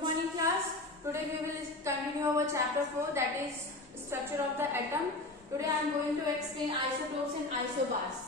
Good morning class. Today we will continue our chapter 4, that is structure of the atom. Today I am going to explain isotopes and isobars.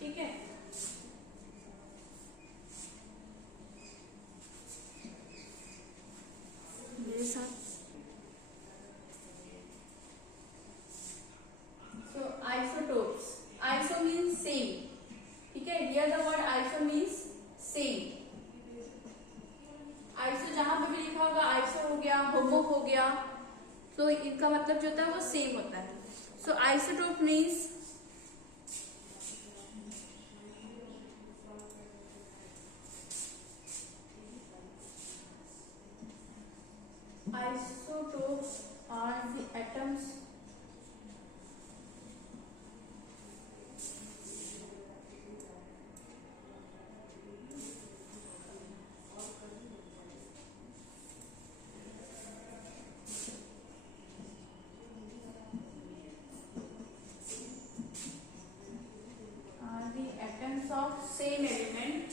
ठीक है. मेरे साथ. So isotopes. Iso means same. ठीक है. Here the word iso means same. Iso जहां पे भी लिखा होगा आइसो हो गया, होमो हो गया, तो इनका मतलब जो होता है वो सेम होता है. So isotope means isotopes are the atoms of same element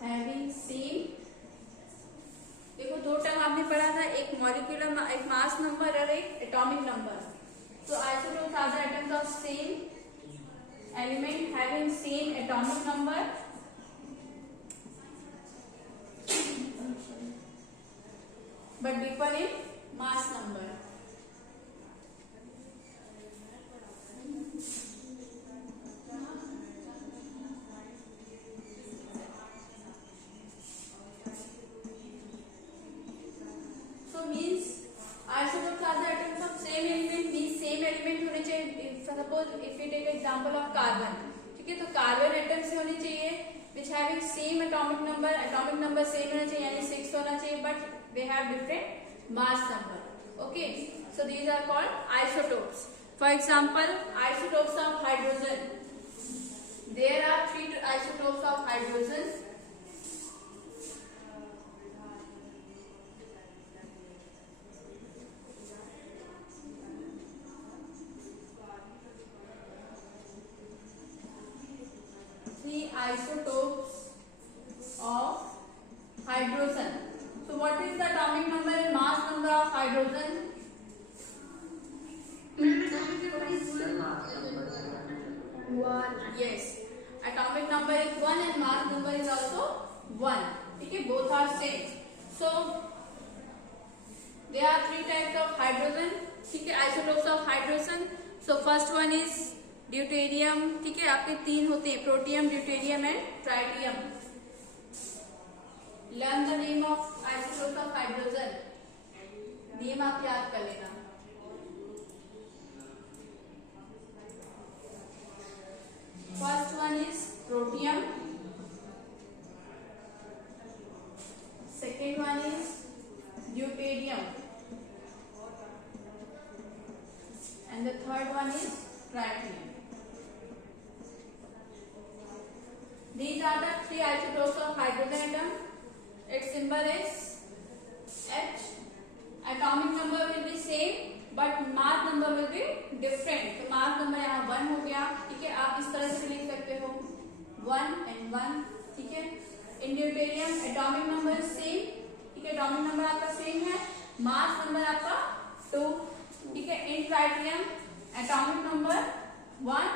having same. देखो दो टर्म आपने पढ़ा था, एक मॉलिक्यूलर, एक मास नंबर और एक एटॉमिक नंबर. तो isotopes are the atoms of same element having same atomic number but different in mass number. So means isotopes are the atoms of same element, means same element होने चाहिए. Suppose if we take example of carbon, ठीक है, तो carbon atom से होनी चाहिए which having same atomic number same होना चाहिए, यानी 6 होना चाहिए, but they have different mass number. Okay, so these are called isotopes. For example, isotopes of hydrogen. There are 3 isotopes of hydrogen. Isotopes of hydrogen. So what is the atomic number and mass number of hydrogen? One. Yes, atomic number is 1 and mass number is also 1. Okay, both are same. So there are 3 types of hydrogen. Okay, isotopes of hydrogen. So first one is deuterium. ठीक है, आपके 3 होते हैं, protium, deuterium and tritium. Learn the name of isotopes of hydrogen. Name आप याद कर लेना. First one is protium, second one is deuterium and the third one is tritium. These are the 3 isotopes of hydrogen atom. Its symbol is H. Atomic number will be same, but mass number will be different. तो mass number यहाँ 1 हो गया. ठीक है, आप इस तरह से लिख सकते हो 1 and 1. ठीक है. In deuterium atomic number is same. ठीक है, atomic number आपका same है, mass number आपका 2. ठीक है. In tritium atomic number 1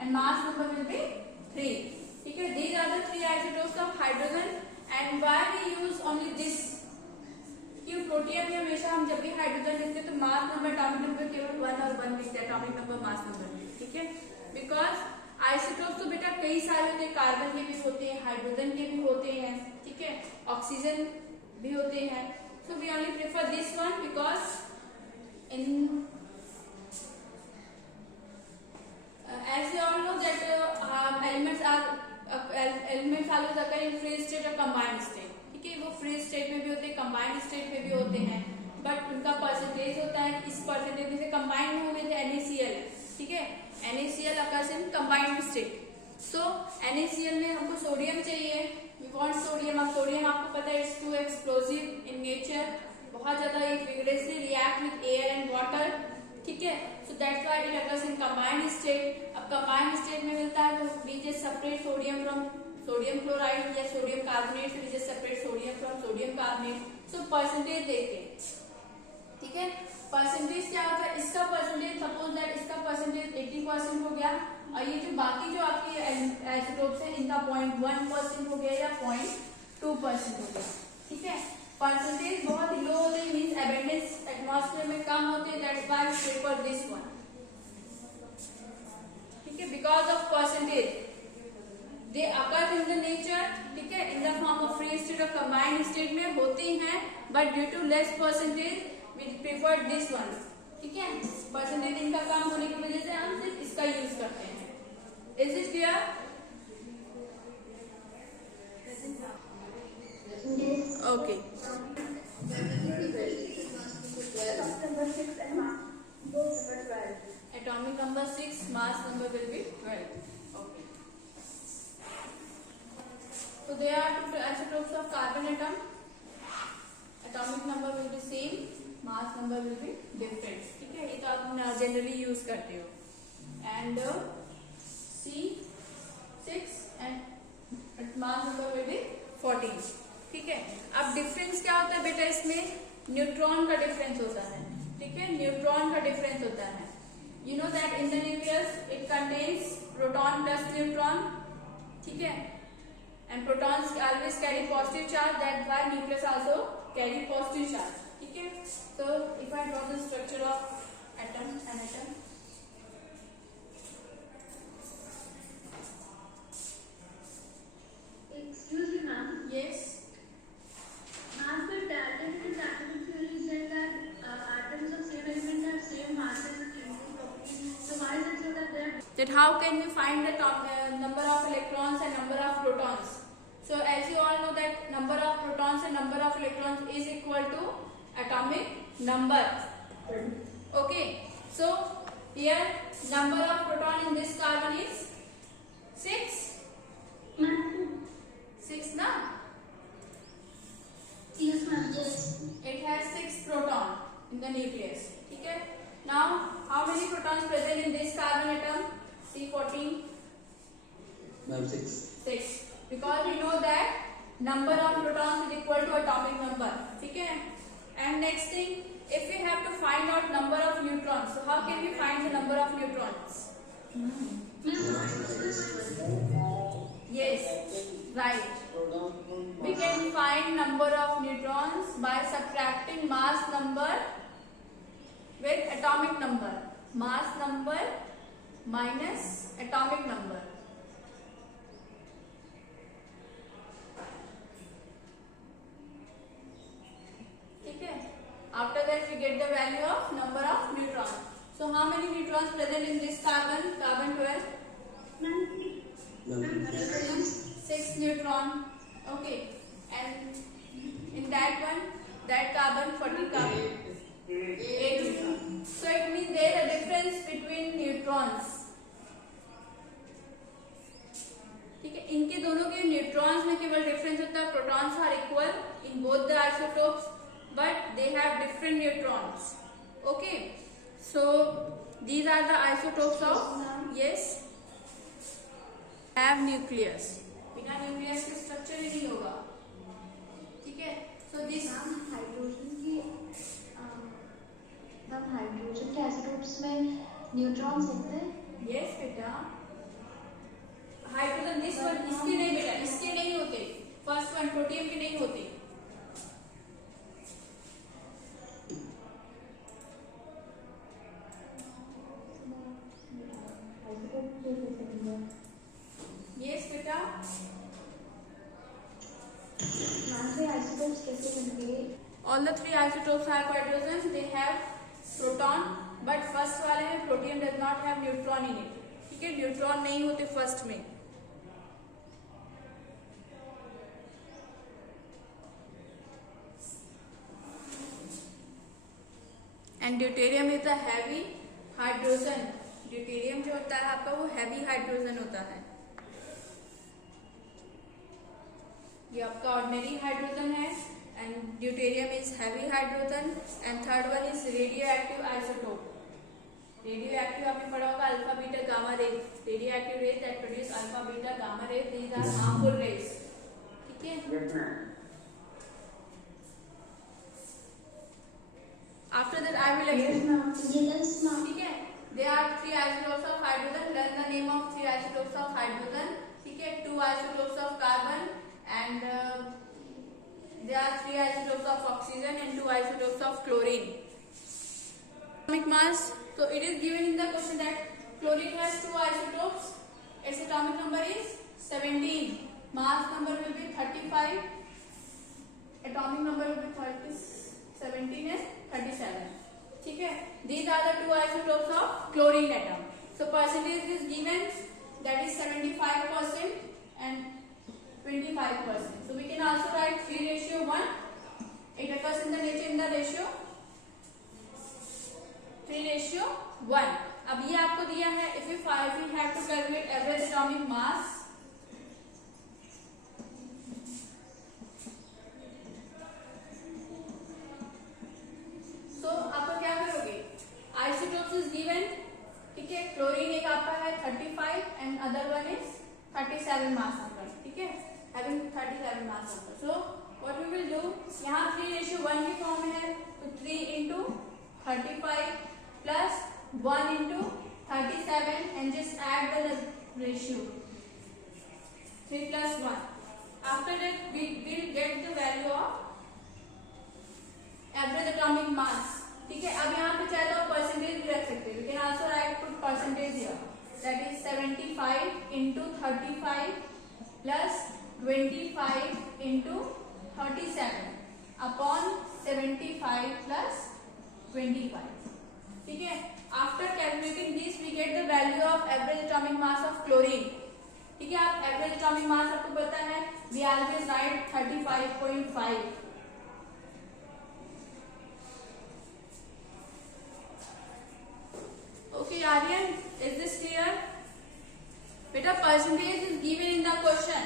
and mass number will be 3. ठीक है. These are the 3 isotopes of hydrogen. And why we use only this? क्यों प्रोटियम में हमेशा हम जब भी हाइड्रोजन लिखते हैं तो मास नंबर, एटॉमिक नंबर केवल 1 और 1 लिखते हैं, एटॉमिक नंबर, मास नंबर. ठीक है, बिकॉज आइसोटोप्स तो बेटा कई सारे होते हैं, कार्बन के भी होते हैं, हाइड्रोजन के भी होते हैं. ठीक है, ऑक्सीजन भी होते हैं. So we only prefer this one because in as you all know that elements always occur in free state or combined state. ठीक है, वो फ्री स्टेट में भी होते हैं, कंबाइंड स्टेट में भी होते हैं, बट उनका परसेंटेज होता है. इस परसेंटेज में से कंबाइंड में होंगे थे NaCl. ठीक है, NaCl occurs in combined state. So NaCl में हमको सोडियम चाहिए. We want sodium. अब सोडियम आपको पता है it's too explosive in nature, बहुत ज्यादा ये vigorously react with air and water. ठीक है, so that's why it occurs in combined state. अब कंबाइंड स्टेट में मिलता है तो we just separate sodium from sodium chloride या sodium carbonate, we just separate sodium from sodium carbonate. So percentage देखिए, ठीक है। परसेंटेज क्या होता है, इसका परसेंटेज सपोज दैट इसका परसेंटेज 80% हो गया और ये जो बाकी जो आपकी आइसोटोप्स है इनका 0.1% हो गया या 0.2% हो गया, ठीक है। परसेंटेज बहुत लो होते हैं, मींस एबंडेंस एटमॉस्फेयर में कम होते हैं, that's why we prefer this one, ठीक है। Because of percentage they occur in the nature, ठीक है, in the form of free state और कंबाइंड स्टेट में होते हैं, but due to less percentage we prefer this one, ठीक है। परसेंटेज इनका कम होने की वजह से हम सिर्फ इसका यूज करते हैं। Is it clear? Okay. Atomic number 6, mass number will be 12. Okay. So there are two isotopes of carbon atom. Atomic number will be same, mass number will be different. ठीक है, ये तो आप जनरली यूज करते हो. And C6 and mass number will be 14. ठीक है. अब डिफरेंस क्या होता है बेटा इसमें? न्यूट्रॉन का डिफरेंस होता है, ठीक है, न्यूट्रॉन का डिफरेंस होता है. You know that in the nucleus it contains proton plus neutron, ठीक है, and protons always carry positive charge, that's why nucleus also carry positive charge, ठीक है. So if I draw the structure of atom, an atom, excuse me ma'am. yes, Ma'am, but that in the atomic theory said that atoms of same element have same mass and chemical properties. So why is it so that how can we find the number of electrons and number of protons? So as you all know that number of protons and number of electrons is equal to atomic number. Okay, so here number of proton in this carbon is 6. 6 na? yes ma'am, yes. It has 6 proton in the nucleus. Okay. Now, how many protons present in this carbon atom? C14. Ma'am, 6. 6. Because we know that number of protons is equal to atomic number. Okay. And next thing, if we have to find out number of neutrons, so how can we find the number of neutrons? Yes, right. We can find number of neutrons by subtracting mass number with atomic number. Mass number minus atomic number. ठीक है. After that we get the value of number of neutrons. So how many neutrons present in this carbon? Carbon 12. Ma'am, 6 neutron. Okay. And in that one, that carbon 40 carbon. 8 neutron. So it means there is a difference between neutrons. ठीक है, इनके दोनों के neutrons में केवल difference होता है. Protons are equal in both the isotopes but they have different neutrons. Okay, so these are the isotopes of yes have nucleus. बिना न्यूक्लियस के स्ट्रक्चर ही नहीं होगा. ठीक है, so this हाइड्रोजन के आइसोटोप्स में न्यूट्रॉन्स होते हैं. yes बेटा, हाइड्रोजन दिस वन इसके नहीं बेटा, इसके नहीं होते. फर्स्ट वन प्रोटियम के नहीं होते. yes बेटा, आइसोटोप्स कैसे बनते हैं? all the three isotopes have hydrogens, they have proton, but first वाले में protium does not have neutron in it. ठीक है, न्यूट्रॉन नहीं होते फर्स्ट में. And deuterium is the heavy hydrogen. Deuterium जो होता है आपका वो हैवी हाइड्रोजन होता है. ये आपका ऑर्डिनरी हाइड्रोजन है and deuterium is heavy hydrogen and third one is radioactive isotope. Radioactive आपने पढ़ा होगा alpha beta gamma rays, radioactive rays that produce alpha beta gamma rays, these are harmful rays, ठीक है। Yes, ma'am. After that I will explain, Yes, ma'am. ठीक है। There are 3 isotopes of hydrogen, learn the name of 3 isotopes of hydrogen, ठीक है। 2 isotopes of carbon and there are 3 isotopes of oxygen and 2 isotopes of chlorine. Atomic mass, so it is given in the question that chlorine has 2 isotopes, its atomic number is 17, mass number will be 35, atomic number will be 17 and 37, ठीक है। These are the 2 isotopes of chlorine atom. So percentage is given, that is 75% and 25%. So we can also write 3:1. It occurs in the nature in the ratio 3:1. अब ये आपको दिया है, if we have to calculate average atomic mass, so आप क्या करोगे, isotopes is given, ठीक है। क्लोरीन एक आपका है 35 and other one is 37 mass number, ठीक है, having 37 mass number. So what we will do, यहाँ 3:1 की फॉर्म में है, तो 3 into 35 plus 1 into 37 and just add the ratio 3 plus 1. After that we will get the value of average atomic मास, ठीक है। अब यहाँ पे चाहे तो आप परसेंटेज भी रख सकते हैं, you can also right put percentage here, that is 75 into 35 plus 25 into 37 upon 75 plus 25, ठीक है। After calculating this we get the value of average atomic mass of chlorine, ठीक है। आप एवरेज एटॉमिक मास आपको पता है, we always write 35.5, okay Aryan, is this clear? Beta, percentage is given in the question,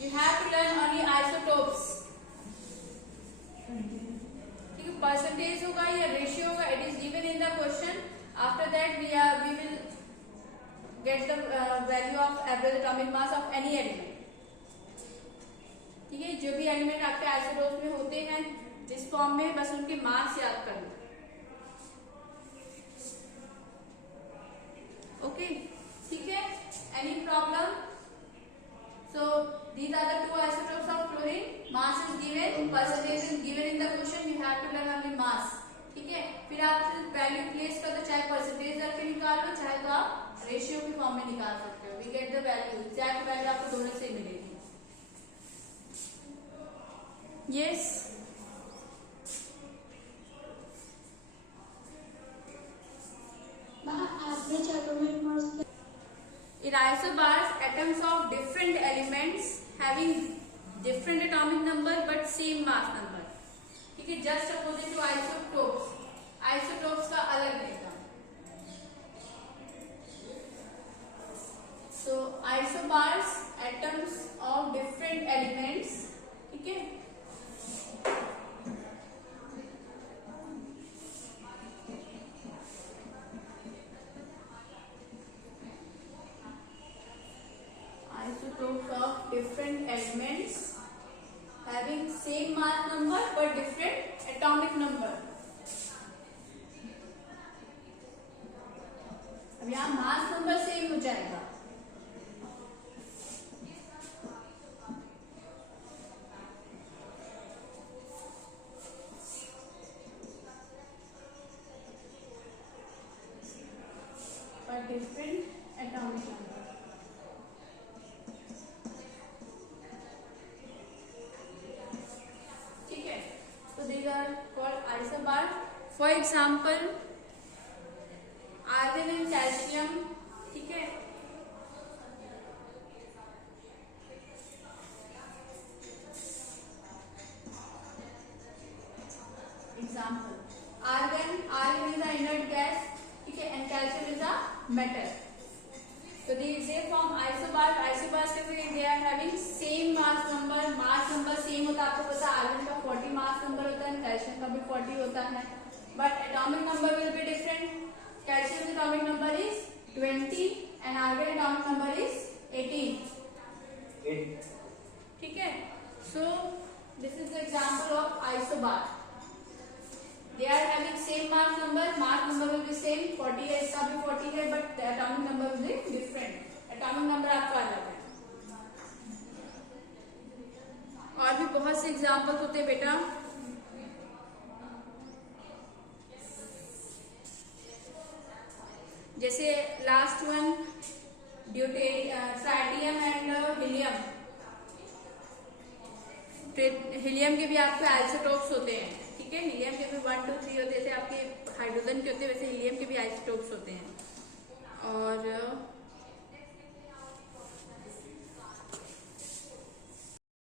you have to learn only isotopes, ठीक है। percentage होगा या ratio होगा, it is given in the question. After that we will get the value of average atomic mass of any element, ठीक है। जो भी element आपके isotopes में होते हैं जिस फॉर्म में, बस उनके मास याद करना, ओके, ठीक है। Any problem? So these are the 2 isotopes of chlorine, mass is given, percentage is given in the question, you have to learn only mass, ठीक है। फिर आप वैल्यू प्लेस कर दो, चाहे परसेंटेज रख के निकाल लो, चाहे तो आप रेशियो की फॉर्म में निकाल सकते हो, we get the value, exact value आपको दोनों से मिलेगी। Yes, Average atomic mass. in isobars, atoms of different elements having different atomic number but same mass number, ठीक है। just opposite to isotopes, isotopes का अलग लेता हूं, so isobars, atoms of different elements, ठीक है। Isotopes of different elements having same mass number but different atomic number. अब यहाँ मास नंबर सेम हो जाएगा, but different atomic number, ठीक है। So these are called isobars. For example, argon and calcium, ठीक है। Example, argon is an inert gas, ठीक है, and calcium is a metal. So they form isobars. Isobars के फिर they are having same mass number. Mass number same होता है, आपको पता है आर्गन का 40 mass number होता है, कैल्शियम का भी 40 होता है, but atomic number will be different. Calcium atomic number is 20 and argon atomic number is 18. 8. ठीक है. So this is the example of isobar. They are having same mass number will be same. 40 है, इसका भी 40 है, but the atomic number will be different. Atomic number आपका अलग है. और भी बहुत से एग्जाम्पल होते हैं बेटा. जैसे last one tritium and helium. Helium के भी आपके आइसोटोप्स होते हैं. ठीक है, हीलियम के भी 1 2 3 होते हैं. जैसे आपके हाइड्रोजन के होते हैं वैसे हीलियम के भी आइसोटोप्स होते हैं. और